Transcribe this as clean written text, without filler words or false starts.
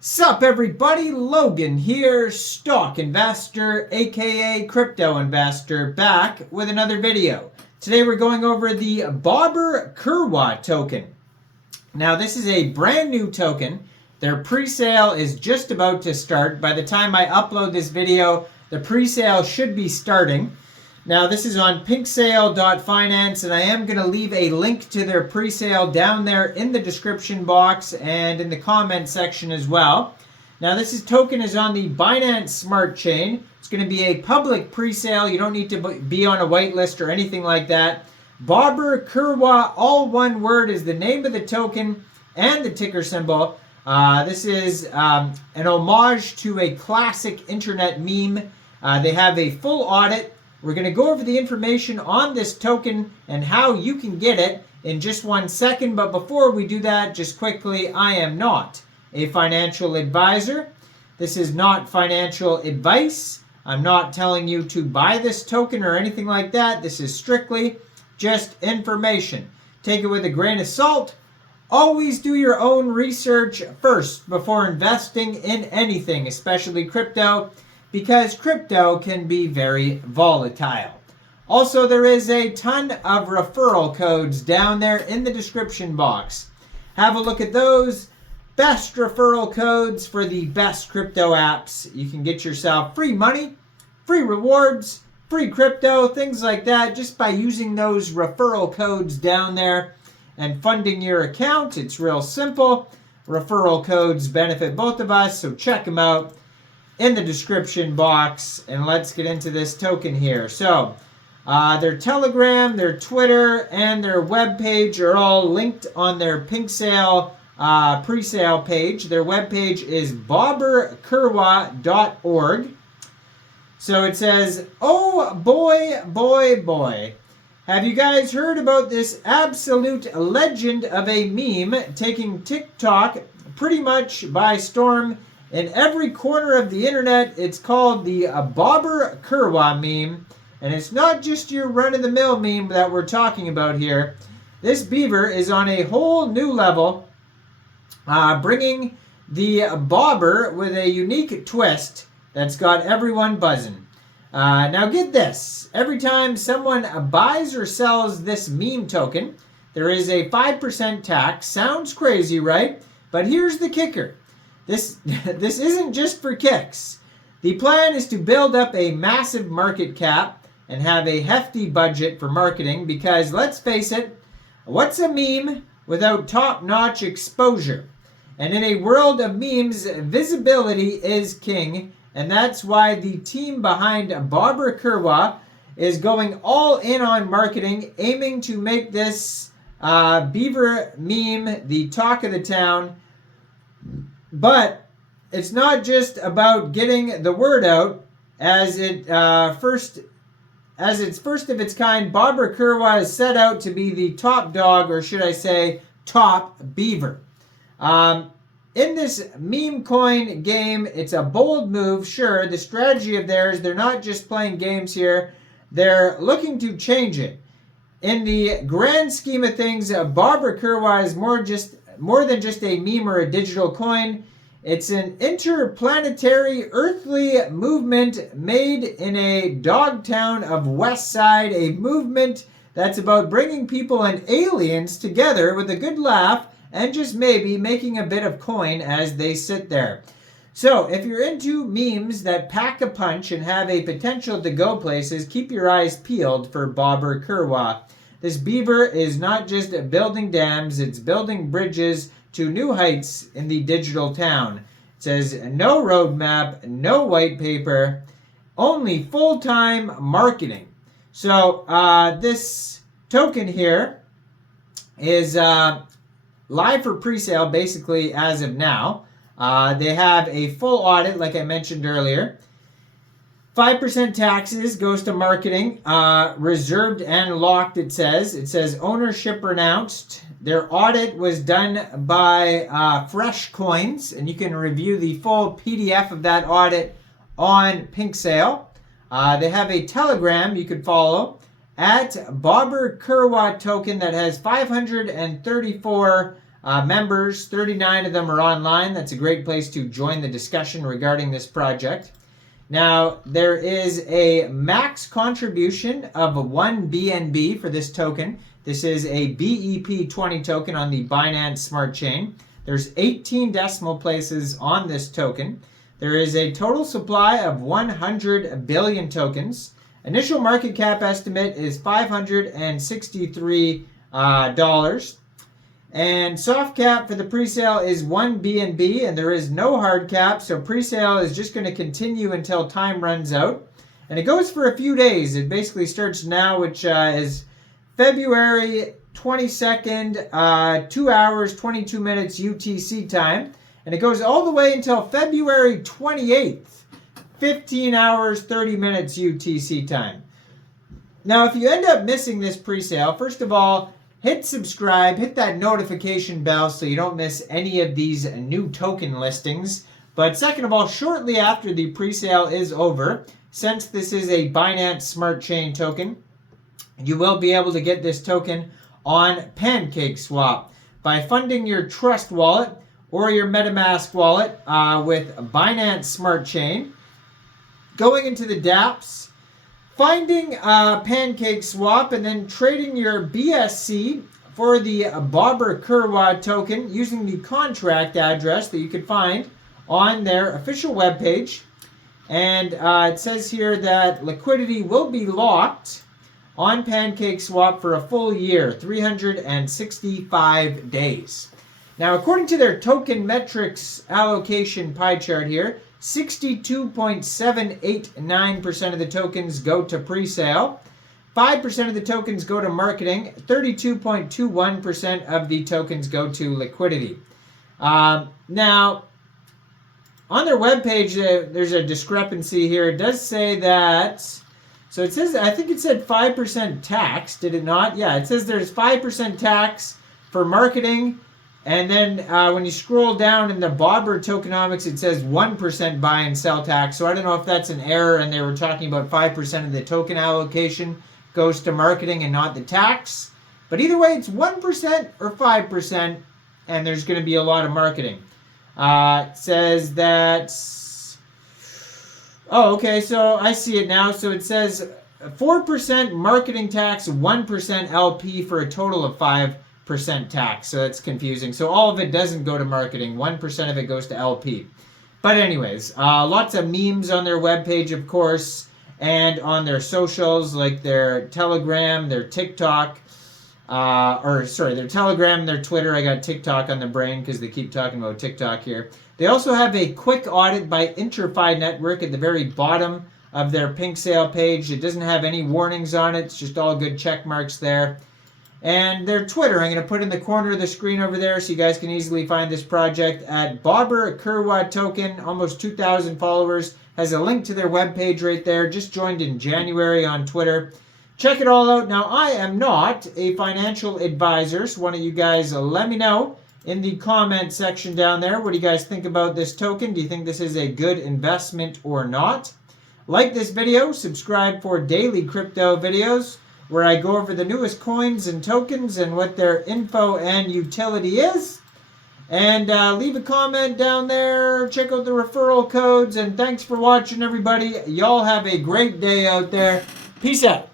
Sup everybody, Logan here, stock investor aka crypto investor, back with another video. Today we're going over the BoberKurwa token. Now this is a brand new token. Their pre-sale is just about to start. By the time I upload this video, the pre-sale should be starting. Now this is on pinksale.finance, and I am going to leave a link to their pre-sale down there in the description box and in the comment section as well. Now this token is on the Binance Smart Chain. It's going to be a public pre-sale. You don't need to be on a whitelist or anything like that. BoberKurwa, all one word, is the name of the token and the ticker symbol. This is an homage to a classic internet meme. They have a full audit. We're going to go over the information on this token and how you can get it in just 1 second. But before we do that, just quickly, I am not a financial advisor. This is not financial advice. I'm not telling you to buy this token or anything like that. This is strictly just information. Take it with a grain of salt. Always do your own research first before investing in anything, especially crypto, because crypto can be very volatile. Also, there is a ton of referral codes down there in the description box. Have a look at those. Best referral codes for the best crypto apps. You can get yourself free money, free rewards, free crypto, things like that, just by using those referral codes down there and funding your account. It's real simple. Referral codes benefit both of us, so check them out in the description box, and let's get into this token here. So their Telegram, their Twitter, and their webpage are all linked on their PinkSale pre-sale page. Their webpage is BoberKurwa.org. So it says, oh boy, boy, boy. Have you guys heard about this absolute legend of a meme taking TikTok pretty much by storm? In every corner of the internet, it's called the BoberKurwa meme. And it's not just your run-of-the-mill meme that we're talking about here. This beaver is on a whole new level, bringing the bobber with a unique twist that's got everyone buzzing. Now get this. Every time someone buys or sells this meme token, there is a 5% tax. Sounds crazy, right? But here's the kicker. This isn't just for kicks. The plan is to build up a massive market cap and have a hefty budget for marketing because, let's face it, what's a meme without top-notch exposure? And in a world of memes, visibility is king, and that's why the team behind BoberKurwa is going all in on marketing, aiming to make this beaver meme the talk of the town. But it's not just about getting the word out. As it's first of its kind, BoberKurwa is set out to be the top dog, or should I say, top beaver. In this meme coin game, it's a bold move. Sure, the strategy of theirs, they're not just playing games here. They're looking to change it. In the grand scheme of things, BoberKurwa is more than just a meme or a digital coin. It's an interplanetary earthly movement made in a dog town of West Side, a movement that's about bringing people and aliens together with a good laugh and just maybe making a bit of coin as they sit there. So if you're into memes that pack a punch and have a potential to go places, keep your eyes peeled for BoberKurwa. This beaver is not just building dams, it's building bridges to new heights in the digital town. It says no roadmap, no white paper, only full-time marketing. So this token here is live for pre-sale basically as of now. They have a full audit, like I mentioned earlier. 5% taxes goes to marketing, reserved and locked, it says. It says ownership renounced. Their audit was done by Fresh Coins, and you can review the full PDF of that audit on PinkSale. They have a Telegram you could follow at BoberKurwa token that has 534 members. 39 of them are online. That's a great place to join the discussion regarding this project. Now, there is a max contribution of 1 BNB for this token. This is a BEP20 token on the Binance Smart Chain. There's 18 decimal places on this token. There is a total supply of 100 billion tokens. Initial market cap estimate is $563. And soft cap for the pre-sale is 1 BNB, and there is no hard cap, so pre-sale is just going to continue until time runs out. And it goes for a few days. It basically starts now, which is February 22nd, 2 hours, 22 minutes UTC time. And it goes all the way until February 28th, 15 hours, 30 minutes UTC time. Now, if you end up missing this pre-sale, first of all, hit subscribe, hit that notification bell so you don't miss any of these new token listings. But second of all, shortly after the pre-sale is over, since this is a Binance Smart Chain token, you will be able to get this token on PancakeSwap by funding your Trust wallet or your MetaMask wallet with Binance Smart Chain, going into the dApps, finding PancakeSwap, and then trading your BSC for the BoberKurwa token using the contract address that you could find on their official webpage. And it says here that liquidity will be locked on PancakeSwap for a full year, 365 days. Now, according to their token metrics allocation pie chart here, 62.789% of the tokens go to pre-sale, 5% of the tokens go to marketing, 32.21% of the tokens go to liquidity. Now, on their webpage, there's a discrepancy here. It does say that, so it says, I think it said 5% tax, did it not? Yeah, it says there's 5% tax for marketing. And then when you scroll down in the BOBER tokenomics, it says 1% buy and sell tax. So I don't know if that's an error and they were talking about 5% of the token allocation goes to marketing and not the tax. But either way, it's 1% or 5%, and there's going to be a lot of marketing. It says that, oh, okay, so I see it now. So it says 4% marketing tax, 1% LP for a total of 5% tax, so that's confusing. So all of it doesn't go to marketing. 1% of it goes to LP. But anyways, lots of memes on their webpage, of course, and on their socials, like their Telegram, their TikTok, their Telegram and their Twitter. I got TikTok on the brain because they keep talking about TikTok here. They also have a quick audit by InterFi Network at the very bottom of their pink sale page. It doesn't have any warnings on it. It's just all good check marks there. And their Twitter, I'm going to put in the corner of the screen over there so you guys can easily find this project at BoberKurwa token, almost 2,000 followers. Has a link to their webpage right there. Just joined in January on Twitter. Check it all out. Now, I am not a financial advisor, so why don't you guys let me know in the comment section down there. What do you guys think about this token? Do you think this is a good investment or not? Like this video, subscribe for daily crypto videos, where I go over the newest coins and tokens and what their info and utility is. And leave a comment down there. Check out the referral codes. And thanks for watching, everybody. Y'all have a great day out there. Peace out.